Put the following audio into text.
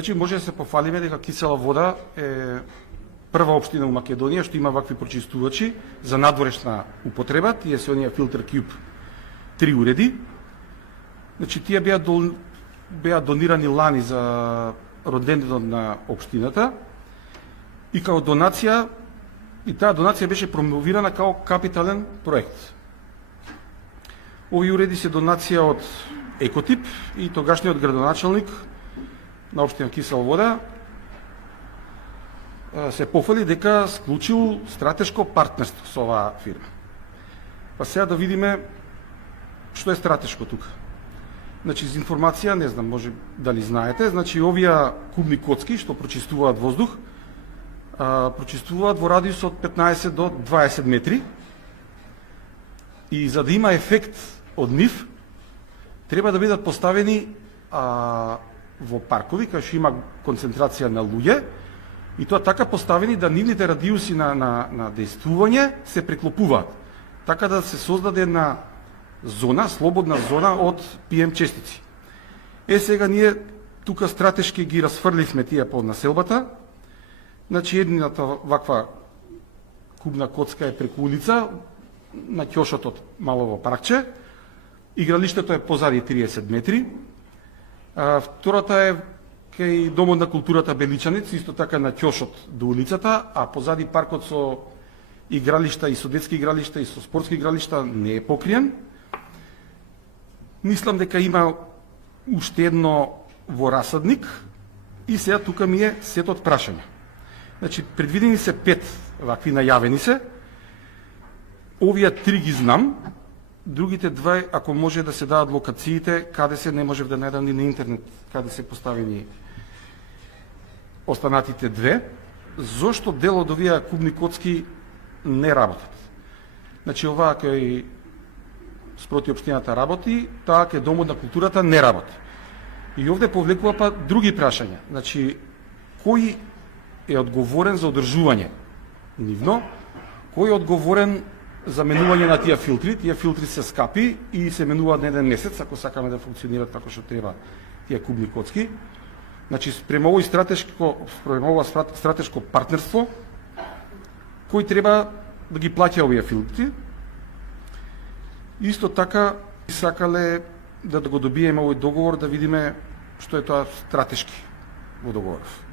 Значи, може да се пофалиме дека Кисела вода е прва општина у Македонија што има вакви прочистувачи за надворешна употреба. Тие се оние Filter Cube 3 уреди. Значи, тие беа донирани лани за роденденот на општината и као донација, и таа донација беше промовирана као капитален проект. Овие уреди се донација од Екотип и тогашниот градоначалник на општина Кисела вода се пофали дека склучил стратешко партнерство со оваа фирма. Па сега да видиме што е стратешко тука. Значи, за информација, не знам, може дали знаете, значи овие кубни коцки што прочистуваат воздух, прочистуваат во радиус од 15 до 20 метри и за да има ефект од нив, треба да бидат поставени во паркови, кај што има концентрација на луѓе, и тоа така поставени да нивните радиуси на дејствување се преклопуваат, така да се создаде една зона, слободна зона од PM честици. Сега ние тука стратешки ги расфрливме тие по населбата. Значи, едната ваква кубна коцка е преку улица, на ќошот од малово паркче, игралиштето е позади 30 метри, втората е кај Домот на културата Беличанец, исто така на ќошот до улицата, а позади паркот со игралишта и со детски игралишта и со спортски игралишта не е покриен. Мислам дека има уште едно во расадник и сега тука ми е сетот прашања. Значи, предвидени се 5 вакви најавени се. Овие 3 ги знам, другите 2, ако може да се дадат локациите, каде се, не можев да најдам ни на интернет, каде се поставени останатите 2. Зошто дел од овие кубни коцки не работат? Значи, оваа кај спроти општината работи, таа кај Домот на културата не работи. И овде повлекува па други прашања. Значи, кој е одговорен за одржување нивно, кој е одговорен за менување на тие филтри? Тие филтри се скапи и се менуваат на еден месец, ако сакаме да функционираат како што треба тие кубни коцки. Значи, спрема овој стратешко партнерство, кој треба да ги плаќа овие филтри? Исто така, сакале да го добиеме овој договор, да видиме што е тоа стратешки во договорот.